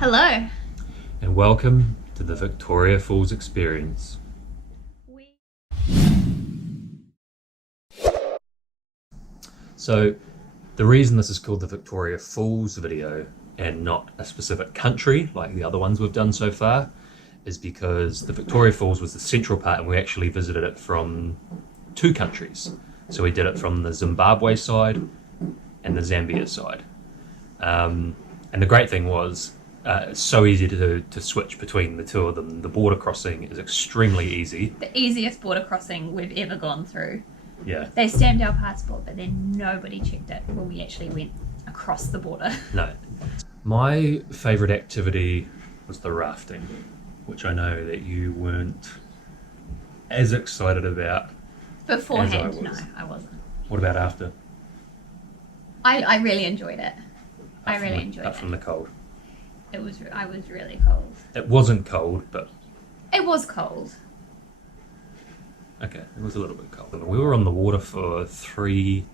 Hello. And welcome to the Victoria Falls Experience. So the reason this is called the Victoria Falls video and not a specific country like the other ones we've done so far is because the Victoria Falls was the central part and we actually visited it from two countries. So we did it from the Zimbabwe side and the Zambia side. And the great thing was it's so easy to switch between the two of them. The border crossing is extremely easy. The easiest border crossing we've ever gone through. Yeah. They stamped our passport, but then nobody checked it when we actually went across the border. No. My favourite activity was the rafting, which I know that you weren't as excited about. Beforehand, no, I wasn't. What about after? I really enjoyed it. I really enjoyed it. Up from the cold. I was really cold. It wasn't cold, but... It was cold. Okay, it was a little bit cold. We were on the water for 3,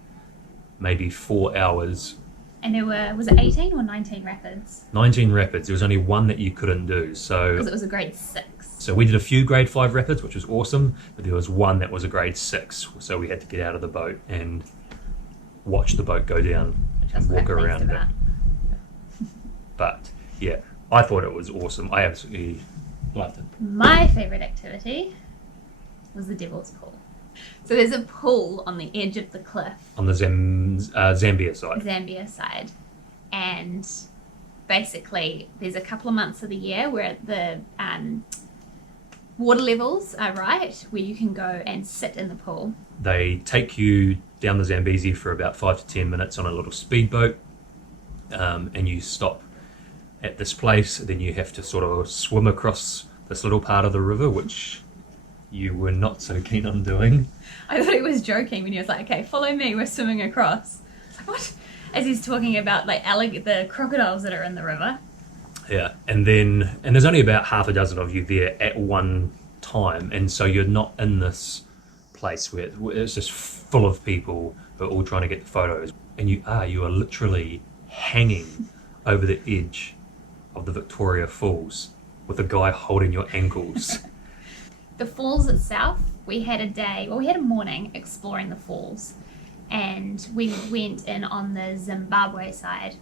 maybe 4 hours. And there was it 18 or 19 rapids? 19 rapids. There was only one that you couldn't do, so... Because it was a grade 6. So we did a few grade 5 rapids, which was awesome, but there was one that was a grade 6, so we had to get out of the boat and watch the boat go down and walk around it. But yeah, I thought it was awesome. I absolutely loved it. My favourite activity was the Devil's Pool. So there's a pool on the edge of the cliff. On the Zambia side. Zambia side. And basically there's a couple of months of the year where the water levels are right, where you can go and sit in the pool. They take you down the Zambezi for about 5 to 10 minutes on a little speedboat, and you stop at this place. Then you have to sort of swim across this little part of the river, which you were not so keen on doing. I thought he was joking when he was like, okay, follow me, we're swimming across. Like, what? As he's talking about like the crocodiles that are in the river. Yeah, and there's only about half a dozen of you there at one time, and so you're not in this place where it's just full of people who are all trying to get the photos, and you are literally hanging over the edge of the Victoria Falls with a guy holding your ankles. The falls itself, we had a morning exploring the falls, and we went in on the Zimbabwe side,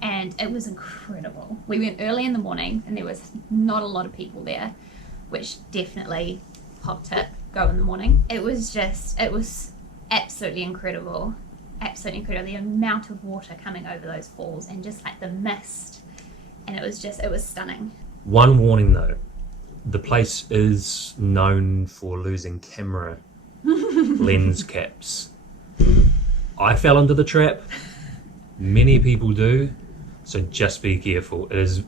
and it was incredible. We went early in the morning and there was not a lot of people there, which definitely hot tip, go in the morning. It was absolutely incredible. Absolutely incredible. The amount of water coming over those falls and just like the mist, and it was stunning. One warning though, the place is known for losing camera lens caps. I fell into the trap. Many people do, so just be careful. It's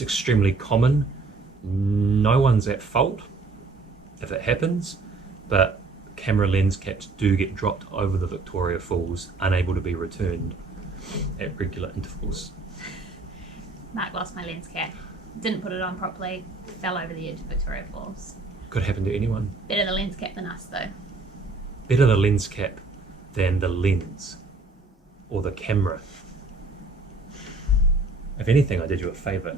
extremely common. No one's at fault if it happens, but camera lens caps do get dropped over the Victoria Falls, unable to be returned at regular intervals. Mark lost my lens cap. Didn't put it on properly, fell over the edge of Victoria Falls. Could happen to anyone. Better the lens cap than us though. Better the lens cap than the lens or the camera. If anything, I did you a favour.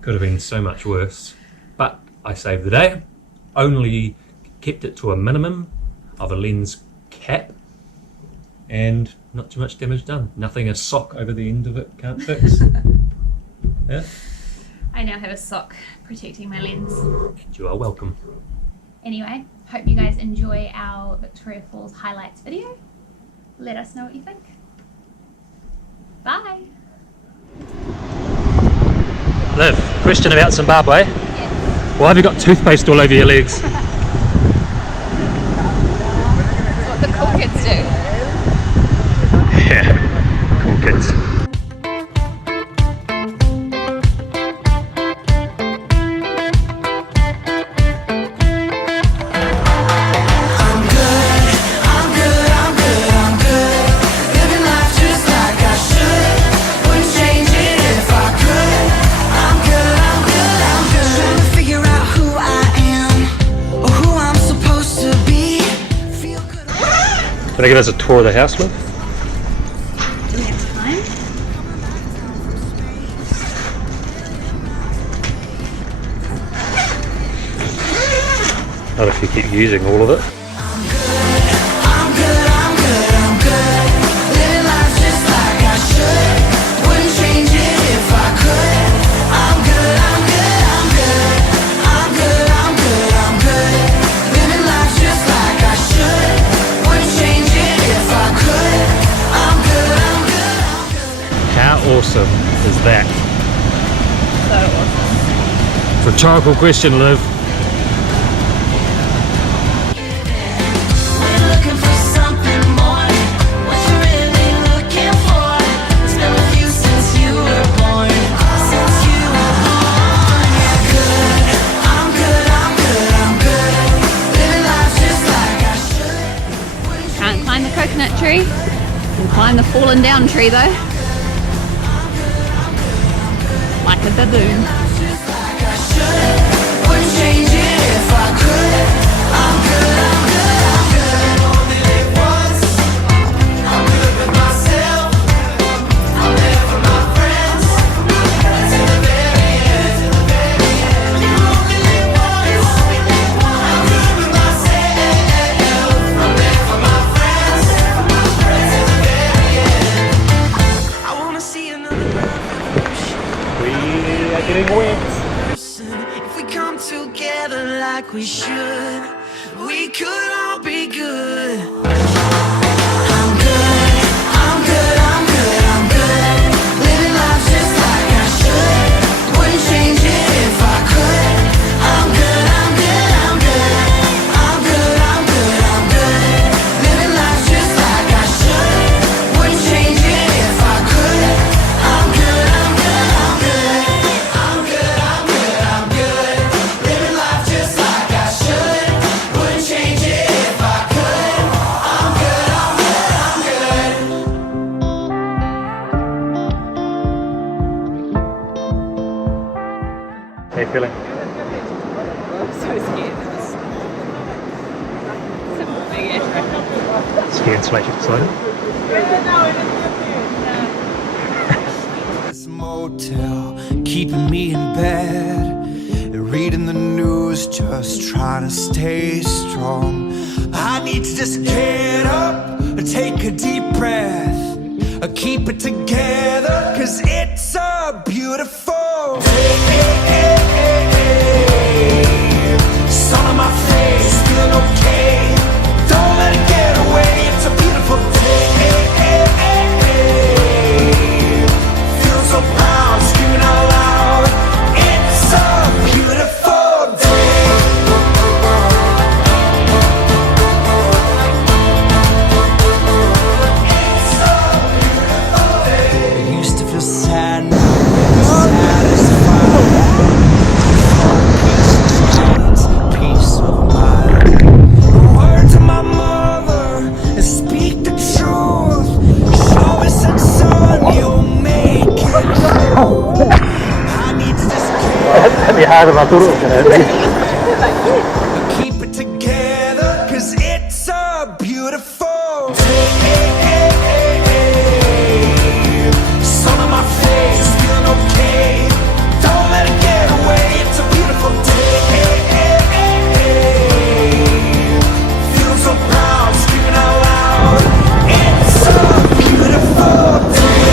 Could have been so much worse, but I saved the day. Only kept it to a minimum of a lens cap and not too much damage done. Nothing a sock over the end of it can't fix. Yeah. I now have a sock protecting my lens. And you are welcome. Anyway, hope you guys enjoy our Victoria Falls highlights video. Let us know what you think. Bye. Liv, question about Zimbabwe. Yes. Why have you got toothpaste all over your legs? That's what the cool kids do. Yeah, cool kids. Can I give us a tour of the house, Liv? Do we have time? Not if you keep using all of it. How awesome is that? So awesome. Rhetorical question, Liv. Can't climb the coconut tree. Can climb the fallen down tree though. Like a baboon. Getting wet. If we come together like we should, we could all be good. I'm good, I'm good, I'm good, I'm good. Living life just like I should. Wouldn't change it if I could. I'm good, I'm good, I'm good. I'm good, I'm good, I'm good. Living life just like I should. Wouldn't change it if I could. I'm good, I'm good, I'm good. How you feeling? So scared. It's a big ass Scared slash excited? This motel keeping me in bed, reading the news, just trying to stay strong. I need to just get up, take a deep breath, keep it together, cause it's a beautiful day. Sun on my face, feeling okay. Don't let it get away, it's a beautiful day. Feel so proud, screaming out loud. It's a beautiful day. It's a beautiful day. I used to feel sad, now I'm satisfied. Peace of mind. Word to my mother and speak the truth. Show me some sun, you'll make it through. I need to just keep it together, cause it's a beautiful day. Sun on my face, feeling okay. Don't let it get away, it's a beautiful day. Feel so proud, screaming out loud. It's a beautiful day. It's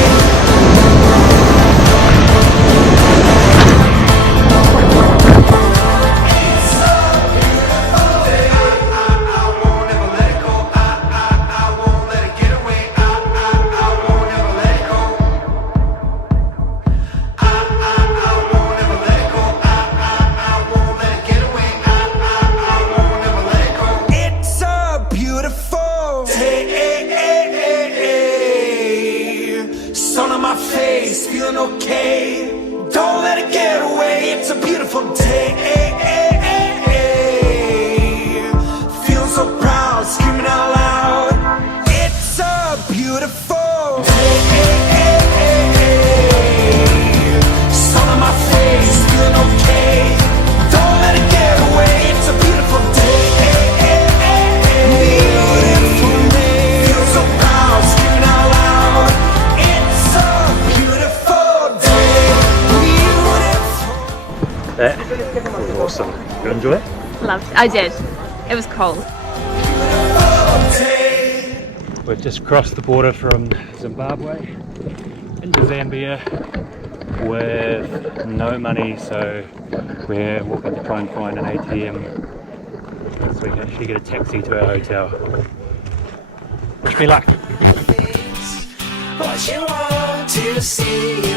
a beautiful day. I won't ever let it go. I won't let it get away. I won't ever let it go. I won't ever let it go. I won't let it get away. I won't ever let it go. It's a beautiful day. Sun on my face, feeling okay. Don't let it get away. It's a beautiful day. Feel so proud, screaming out loud. It's a beautiful day. Sun on my face, feeling okay. Don't let it get away. It's a beautiful day. Beautiful day. Feel so proud, screaming out loud. It's a beautiful day. Beautiful. That was awesome. You enjoy it? Loved. I did. It was cold. We've just crossed the border from Zimbabwe into Zambia with no money, so we're walking to try and find an ATM so we can actually get a taxi to our hotel. Wish me luck. What you want to see.